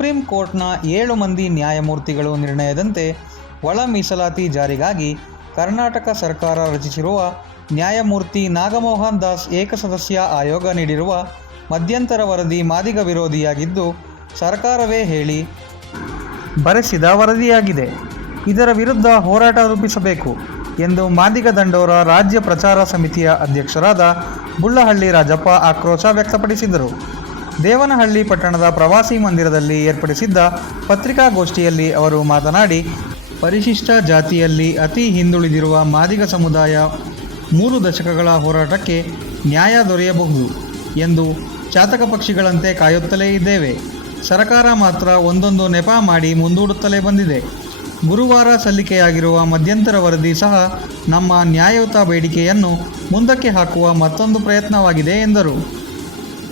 Supreme ಕೋರ್ಟ್ನ ಏಳು ಮಂದಿ ನ್ಯಾಯಮೂರ್ತಿಗಳು ನಿರ್ಣಯದಂತೆ ಒಳ ಮೀಸಲಾತಿ ಜಾರಿಗಾಗಿ ಕರ್ನಾಟಕ ಸರ್ಕಾರ ರಚಿಸಿರುವ ನ್ಯಾಯಮೂರ್ತಿ ನಾಗಮೋಹನ್ ದಾಸ್ ಏಕಸದಸ್ಯ ಆಯೋಗ ನೀಡಿರುವ ಮಧ್ಯಂತರ ವರದಿ ಮಾದಿಗ ವಿರೋಧಿಯಾಗಿದ್ದು, ಸರ್ಕಾರವೇ ಹೇಳಿ ಬರೆಸಿದ ವರದಿಯಾಗಿದೆ. ಇದರ ವಿರುದ್ಧ ಹೋರಾಟ ರೂಪಿಸಬೇಕು ಎಂದು ಮಾದಿಗ ದಂಡೋರ ರಾಜ್ಯ ಪ್ರಚಾರ ಸಮಿತಿಯ ಅಧ್ಯಕ್ಷರಾದ ಬುಳ್ಳಹಳ್ಳಿ ರಾಜಪ್ಪ ಆಕ್ರೋಶ ವ್ಯಕ್ತಪಡಿಸಿದರು. ದೇವನಹಳ್ಳಿ ಪಟ್ಟಣದ ಪ್ರವಾಸಿ ಮಂದಿರದಲ್ಲಿ ಏರ್ಪಡಿಸಿದ್ದ ಪತ್ರಿಕಾಗೋಷ್ಠಿಯಲ್ಲಿ ಅವರು ಮಾತನಾಡಿ, ಪರಿಶಿಷ್ಟ ಜಾತಿಯಲ್ಲಿ ಅತಿ ಹಿಂದುಳಿದಿರುವ ಮಾದಿಗ ಸಮುದಾಯ ಮೂರು ದಶಕಗಳ ಹೋರಾಟಕ್ಕೆ ನ್ಯಾಯ ದೊರೆಯಬಹುದು ಎಂದು ಚಾತಕ ಪಕ್ಷಿಗಳಂತೆ ಕಾಯುತ್ತಲೇ ಇದ್ದೇವೆ. ಸರಕಾರ ಮಾತ್ರ ಒಂದೊಂದು ನೆಪ ಮಾಡಿ ಮುಂದೂಡುತ್ತಲೇ ಬಂದಿದೆ. ಗುರುವಾರ ಸಲ್ಲಿಕೆಯಾಗಿರುವ ಮಧ್ಯಂತರ ವರದಿ ಸಹ ನಮ್ಮ ನ್ಯಾಯಯುತ ಬೇಡಿಕೆಯನ್ನು ಮುಂದಕ್ಕೆ ಹಾಕುವ ಮತ್ತೊಂದು ಪ್ರಯತ್ನವಾಗಿದೆ ಎಂದರು.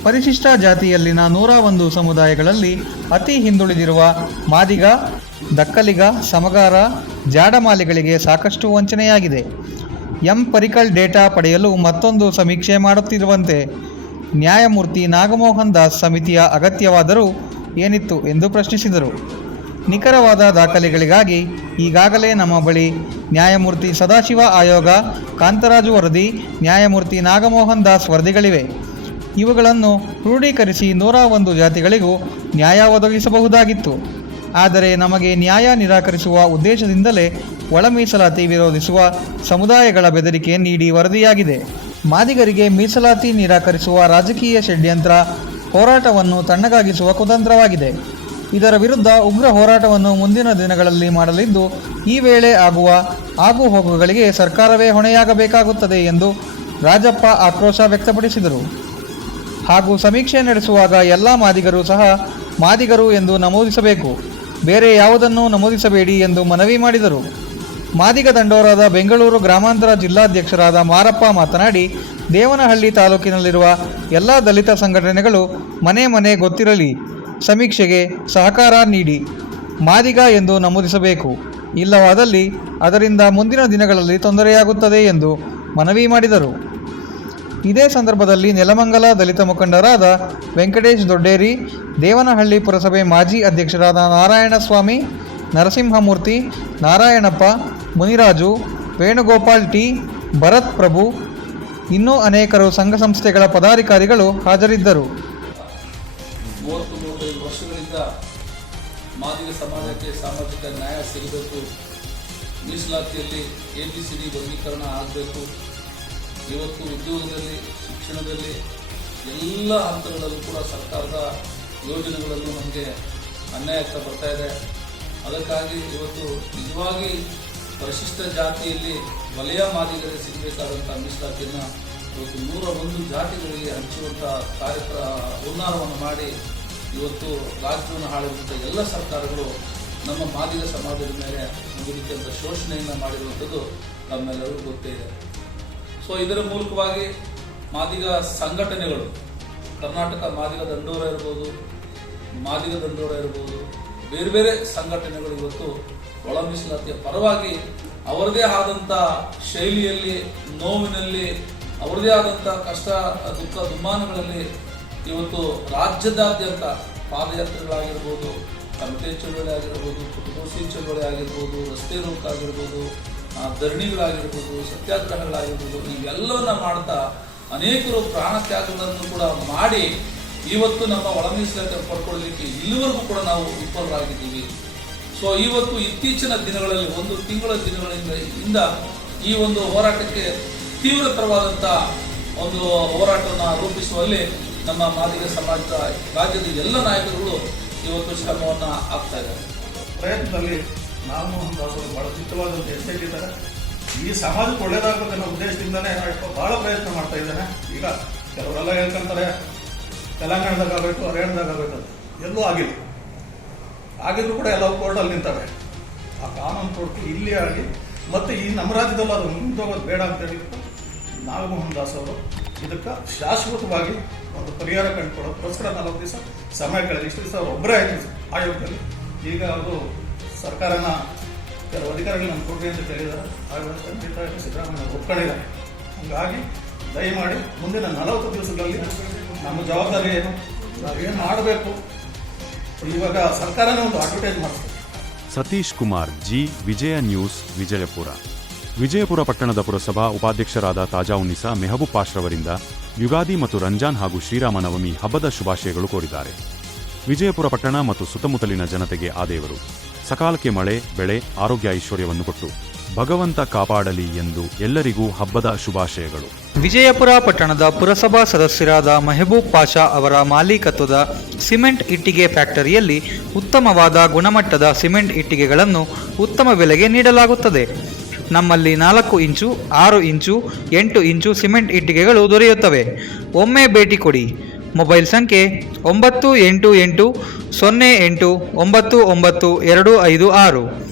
ಪರಿಶಿಷ್ಟ ಜಾತಿಯಲ್ಲಿನ ನೂರ ಒಂದು ಸಮುದಾಯಗಳಲ್ಲಿ ಅತಿ ಹಿಂದುಳಿದಿರುವ ಮಾದಿಗ, ದಕ್ಕಲಿಗ ಸಮಗಾರ ಜಾಡಮಾಲಿಗಳಿಗೆ ಸಾಕಷ್ಟು ವಂಚನೆಯಾಗಿದೆ. ಎಂ ಪರಿಕಲ್ ಡೇಟಾ ಪಡೆಯಲು ಮತ್ತೊಂದು ಸಮೀಕ್ಷೆ ಮಾಡುತ್ತಿರುವಂತೆ, ನ್ಯಾಯಮೂರ್ತಿ ನಾಗಮೋಹನ್ ದಾಸ್ ಸಮಿತಿಯ ಅಗತ್ಯವಾದರೂ ಏನಿತ್ತು ಎಂದು ಪ್ರಶ್ನಿಸಿದರು. ನಿಖರವಾದ ದಾಖಲೆಗಳಿಗಾಗಿ ಈಗಾಗಲೇ ನಮ್ಮ ಬಳಿ ನ್ಯಾಯಮೂರ್ತಿ ಸದಾಶಿವ ಆಯೋಗ, ಕಾಂತರಾಜು ವರದಿ, ನ್ಯಾಯಮೂರ್ತಿ ನಾಗಮೋಹನ್ ದಾಸ್ ವರದಿಗಳಿವೆ. ಇವುಗಳನ್ನು ಕ್ರೋಢೀಕರಿಸಿ ನೂರ ಒಂದು ಜಾತಿಗಳಿಗೂ ನ್ಯಾಯ ಒದಗಿಸಬಹುದಾಗಿತ್ತು. ಆದರೆ ನಮಗೆ ನ್ಯಾಯ ನಿರಾಕರಿಸುವ ಉದ್ದೇಶದಿಂದಲೇ ಒಳ ಮೀಸಲಾತಿ ವಿರೋಧಿಸುವ ಸಮುದಾಯಗಳ ಬೆದರಿಕೆ ನೀಡಿ ವರದಿಯಾಗಿದೆ. ಮಾದಿಗರಿಗೆ ಮೀಸಲಾತಿ ನಿರಾಕರಿಸುವ ರಾಜಕೀಯ ಷಡ್ಯಂತ್ರ ಹೋರಾಟವನ್ನು ತಣ್ಣಗಾಗಿಸುವ ಕುತಂತ್ರವಾಗಿದೆ. ಇದರ ವಿರುದ್ಧ ಉಗ್ರ ಹೋರಾಟವನ್ನು ಮುಂದಿನ ದಿನಗಳಲ್ಲಿ ಮಾಡಲಿದ್ದು, ಈ ವೇಳೆ ಆಗುವ ಆಗುಹೋಗುಗಳಿಗೆ ಸರ್ಕಾರವೇ ಹೊಣೆಯಾಗಬೇಕಾಗುತ್ತದೆ ಎಂದು ರಾಜಪ್ಪ ಆಕ್ರೋಶ ವ್ಯಕ್ತಪಡಿಸಿದರು. ಹಾಗೂ ಸಮೀಕ್ಷೆ ನಡೆಸುವಾಗ ಎಲ್ಲ ಮಾದಿಗರು ಸಹ ಮಾದಿಗರು ಎಂದು ನಮೂದಿಸಬೇಕು. ಬೇರೆ ಯಾವುದನ್ನು ನಮೂದಿಸಬೇಡಿ ಎಂದು ಮನವಿ ಮಾಡಿದರು. ಮಾದಿಗ ದಂಡೋರಾದ ಬೆಂಗಳೂರು ಗ್ರಾಮಾಂತರ ಜಿಲ್ಲಾಧ್ಯಕ್ಷರಾದ ಮಾರಪ್ಪ ಮಾತನಾಡಿ, ದೇವನಹಳ್ಳಿ ತಾಲೂಕಿನಲ್ಲಿರುವ ಎಲ್ಲ ದಲಿತ ಸಂಘಟನೆಗಳು ಮನೆ ಮನೆ ಗೊತ್ತಿರಲಿ, ಸಮೀಕ್ಷೆಗೆ ಸಹಕಾರ ನೀಡಿ, ಮಾದಿಗ ಎಂದು ನಮೂದಿಸಬೇಕು. ಇಲ್ಲವಾದಲ್ಲಿ ಅದರಿಂದ ಮುಂದಿನ ದಿನಗಳಲ್ಲಿ ತೊಂದರೆಯಾಗುತ್ತದೆ ಎಂದು ಮನವಿ ಮಾಡಿದರು. ಇದೇ ಸಂದರ್ಭದಲ್ಲಿ ನೆಲಮಂಗಲ ದಲಿತ ಮುಖಂಡರಾದ ವೆಂಕಟೇಶ್ ದೊಡ್ಡೇರಿ, ದೇವನಹಳ್ಳಿ ಪುರಸಭೆ ಮಾಜಿ ಅಧ್ಯಕ್ಷರಾದ ನಾರಾಯಣಸ್ವಾಮಿ, ನರಸಿಂಹಮೂರ್ತಿ, ನಾರಾಯಣಪ್ಪ, ಮುನಿರಾಜು, ವೇಣುಗೋಪಾಲ್ ಟಿ, ಭರತ್ ಪ್ರಭು, ಇನ್ನೂ ಅನೇಕರು ಸಂಘ ಸಂಸ್ಥೆಗಳ ಪದಾಧಿಕಾರಿಗಳು ಹಾಜರಿದ್ದರು. ವರ್ಷಗಳಿಂದ ಮಾದಿಗ ಸಮಾಜಕ್ಕೆ ಸಾಮಾಜಿಕ ನ್ಯಾಯ ಸಿಗಬೇಕು, ಮೀಸಲಾತಿಯಲ್ಲಿ ಎ ಬಿ ಸಿ ಡಿ ವರ್ಗೀಕರಣ ಆಗಬೇಕು. ಇವತ್ತು ಉದ್ಯೋಗದಲ್ಲಿ, ಶಿಕ್ಷಣದಲ್ಲಿ ಎಲ್ಲ ಹಂತಗಳಲ್ಲೂ ಕೂಡ ಸರ್ಕಾರದ ಯೋಜನೆಗಳನ್ನು ನಮಗೆ ಅನ್ಯಾಯ ಆಗ್ತಾ ಬರ್ತಾ ಇದೆ. ಅದಕ್ಕಾಗಿ ಇವತ್ತು ನಿಜವಾಗಿ ಪರಿಶಿಷ್ಟ ಜಾತಿಯಲ್ಲಿ ವಲಯ ಮಾದಿಗರಿಗೆ ಸಿಗಬೇಕಾದಂಥ ಮೀಸಲಾತಿಯನ್ನು ಇವತ್ತು ನೂರ ಒಂದು ಜಾತಿಗಳಿಗೆ ಹಂಚುವಂಥ ಕಾರ್ಯಕ್ರಮ, ಹುನ್ನಾರವನ್ನು ಮಾಡಿ ಇವತ್ತು ರಾಜ್ಯವನ್ನು ಆಳಿರುವಂಥ ಎಲ್ಲ ಸರ್ಕಾರಗಳು ನಮ್ಮ ಮಾದಿಗ ಸಮಾಜದ ಮೇಲೆ ಒಂದು ರೀತಿಯಂಥ ಶೋಷಣೆಯನ್ನು ಮಾಡಿರುವಂಥದ್ದು ನಮ್ಮೆಲ್ಲರಿಗೂ ಗೊತ್ತೇ ಇದೆ. ಸೊ ಇದರ ಮೂಲಕವಾಗಿ ಮಾದಿಗ ಸಂಘಟನೆಗಳು, ಕರ್ನಾಟಕ ಮಾದಿಗ ದಂಡೋರ ಇರ್ಬೋದು, ಮಾದಿಗ ದಂಡೋರ ಇರ್ಬೋದು, ಬೇರೆ ಬೇರೆ ಸಂಘಟನೆಗಳು ಇವತ್ತು ಒಳ ಪರವಾಗಿ ಅವರದೇ ಆದಂಥ ಶೈಲಿಯಲ್ಲಿ, ನೋವಿನಲ್ಲಿ, ಅವರದೇ ಆದಂಥ ಕಷ್ಟ, ದುಃಖ, ದುಮ್ಮಾನಗಳಲ್ಲಿ ಇವತ್ತು ರಾಜ್ಯದಾದ್ಯಂತ ಪಾದಯಾತ್ರೆಗಳಾಗಿರ್ಬೋದು ಕಮಿಟಿ ಚಳುವಳಿ ಆಗಿರ್ಬೋದು ಕುಟುಂಬ ಚಳುವಳಿ ಆಗಿರ್ಬೋದು, ರಸ್ತೆ ರೋಕ್ ಆಗಿರ್ಬೋದು ಧರಣಿಗಳಾಗಿರ್ಬೋದು, ಸತ್ಯಾಗ್ರಹಗಳಾಗಿರ್ಬೋದು ಇವೆಲ್ಲವನ್ನ ಮಾಡ್ತಾ ಅನೇಕರು ಪ್ರಾಣ ತ್ಯಾಗಗಳನ್ನು ಕೂಡ ಮಾಡಿ ಇವತ್ತು ನಮ್ಮ ಒಳ ಮೀಸಲಾತಿ ಪಡ್ಕೊಳ್ಳಲಿಕ್ಕೆ ಇಲ್ಲಿವರೆಗೂ ಕೂಡ ನಾವು ವಿಫಲರಾಗಿದ್ದೀವಿ. ಸೊ ಇವತ್ತು ಇತ್ತೀಚಿನ ದಿನಗಳಲ್ಲಿ, ಒಂದು ತಿಂಗಳ ದಿನಗಳಿಂದ ಇಂದ ಈ ಒಂದು ಹೋರಾಟಕ್ಕೆ ತೀವ್ರತರವಾದಂಥ ಒಂದು ಹೋರಾಟವನ್ನು ರೂಪಿಸುವಲ್ಲಿ ನಮ್ಮ ಮಾದಿಗ ಸಮಾಜದ ರಾಜ್ಯದ ಎಲ್ಲ ನಾಯಕರುಗಳು ಇವತ್ತು ಶ್ರಮವನ್ನು ಆಗ್ತಾ ಇದ್ದಾರೆ. ಪ್ರಯತ್ನದಲ್ಲಿ ನಾನು ಅವರು ಬಹಳ ಚಿತ್ತವಾದಂಥ ಹೆಸರು ಇದ್ದಾರೆ. ಈ ಸಮಾಜಕ್ಕೆ ಒಳ್ಳೇದಾಗಬೇಕು ಅನ್ನೋ ಉದ್ದೇಶದಿಂದನೇ ಭಾಳ ಪ್ರಯತ್ನ ಮಾಡ್ತಾ ಇದ್ದಾನೆ. ಈಗ ಕೆಲವರೆಲ್ಲ ಹೇಳ್ಕೊಂತಾರೆ ತೆಲಂಗಾಣದಾಗ ಆಗಬೇಕು ಎಲ್ಲೂ ಆಗಿಲ್ಲ. ಆಗಿದ್ರು ಕೂಡ ಎಲ್ಲ ಕೋರ್ಟಲ್ಲಿ ನಿಂತವೆ. ಆ ಕಾನೂನು ಕೊಟ್ಟು ಇಲ್ಲಿ ಆಗಿ, ಮತ್ತು ಈ ನಮ್ಮ ರಾಜ್ಯದಲ್ಲಿ ಅದು ಮುಂದೋಗೋದು ಬೇಡ ಅಂತ ಹೇಳಿಬಿಟ್ಟು ನಾಗಮೋಹನ್ ದಾಸ್ ಅವರು ಇದಕ್ಕೆ ಶಾಶ್ವತವಾಗಿ ಒಂದು ಪರಿಹಾರ ಕಂಡುಕೊಡೋದಕ್ಕೋಸ್ಕರ ನಾಲ್ಕು ದಿವಸ ಸಮಯ ಕಳೆದ. ಇಷ್ಟು ದಿವಸ ಅವ್ರು ಒಬ್ಬರೇ ಆಯೋಗದಲ್ಲಿ. ಈಗ ಅವರು ಸರ್ಕಾರನ ಕೆಲವು ಅಧಿಕಾರಿಗಳು ನಮ್ಮ ಕೊಡ್ರಿ ಅಂತ ಕೇಳಿದ್ದಾರೆ. ಆಗ ಖಂಡಿತ ಸಿದ್ದರಾಮಯ್ಯ ಒಪ್ಕೊಂಡಿದ್ದಾರೆ. ಹಾಗಾಗಿ ದಯಮಾಡಿ ಮುಂದಿನ ನಲವತ್ತು ದಿವಸಗಳಲ್ಲಿ ನಮ್ಮ ಜವಾಬ್ದಾರಿ ಏನು ನಾವೇನು ಮಾಡಬೇಕು? ಇವಾಗ ಸರ್ಕಾರನೇ ಒಂದು ಅಡ್ವರ್ಟೈಸ್ ಮಾಡ್ತಾರೆ ಸತೀಶ್ ಕುಮಾರ್ ಜಿ, ವಿಜಯ ನ್ಯೂಸ್, ವಿಜಯಪುರ. ವಿಜಯಪುರ ಪಟ್ಟಣದ ಪುರಸಭಾ ಉಪಾಧ್ಯಕ್ಷರಾದ ತಾಜಾ ಉನ್ನಿಸಾ ಮೆಹಬೂಬ್ ಪಾಶ್ರವರಿಂದ ಯುಗಾದಿ ಮತ್ತು ರಂಜಾನ್ ಹಾಗೂ ಶ್ರೀರಾಮನವಮಿ ಹಬ್ಬದ ಶುಭಾಶಯಗಳು ಕೋರಿದ್ದಾರೆ. ವಿಜಯಪುರ ಪಟ್ಟಣ ಮತ್ತು ಸುತ್ತಮುತ್ತಲಿನ ಜನತೆಗೆ ಆ ದೇವರು. ಸಕಾಲಕ್ಕೆ ಮಳೆ, ಬೆಳೆ, ಆರೋಗ್ಯ ಐಶ್ವರ್ಯವನ್ನು ಕೊಟ್ಟು ಭಗವಂತ ಕಾಪಾಡಲಿ ಎಂದು ಎಲ್ಲರಿಗೂ ಹಬ್ಬದ ಶುಭಾಶಯಗಳು. ವಿಜಯಪುರ ಪಟ್ಟಣದ ಪುರಸಭಾ ಸದಸ್ಯರಾದ ಮೆಹಬೂಬ್ ಪಾಷಾ ಅವರ ಮಾಲೀಕತ್ವದ ಸಿಮೆಂಟ್ ಇಟ್ಟಿಗೆ ಫ್ಯಾಕ್ಟರಿಯಲ್ಲಿ ಉತ್ತಮವಾದ ಗುಣಮಟ್ಟದ ಸಿಮೆಂಟ್ ಇಟ್ಟಿಗೆಗಳನ್ನು ಉತ್ತಮ ಬೆಲೆಗೆ ನೀಡಲಾಗುತ್ತದೆ. ನಮ್ಮಲ್ಲಿ ನಾಲ್ಕು ಇಂಚು, ಆರು ಇಂಚು, ಎಂಟು ಇಂಚು ಸಿಮೆಂಟ್ ಇಟ್ಟಿಗೆಗಳು ದೊರೆಯುತ್ತವೆ. ಒಮ್ಮೆ ಭೇಟಿ ಕೊಡಿ. ಮೊಬೈಲ್ ಸಂಖ್ಯೆ ಒಂಬತ್ತು ಎಂಟು ಎಂಟು ಸೊನ್ನೆ ಎಂಟು ಒಂಬತ್ತು ಒಂಬತ್ತು ಎರಡು ಐದು ಆರು.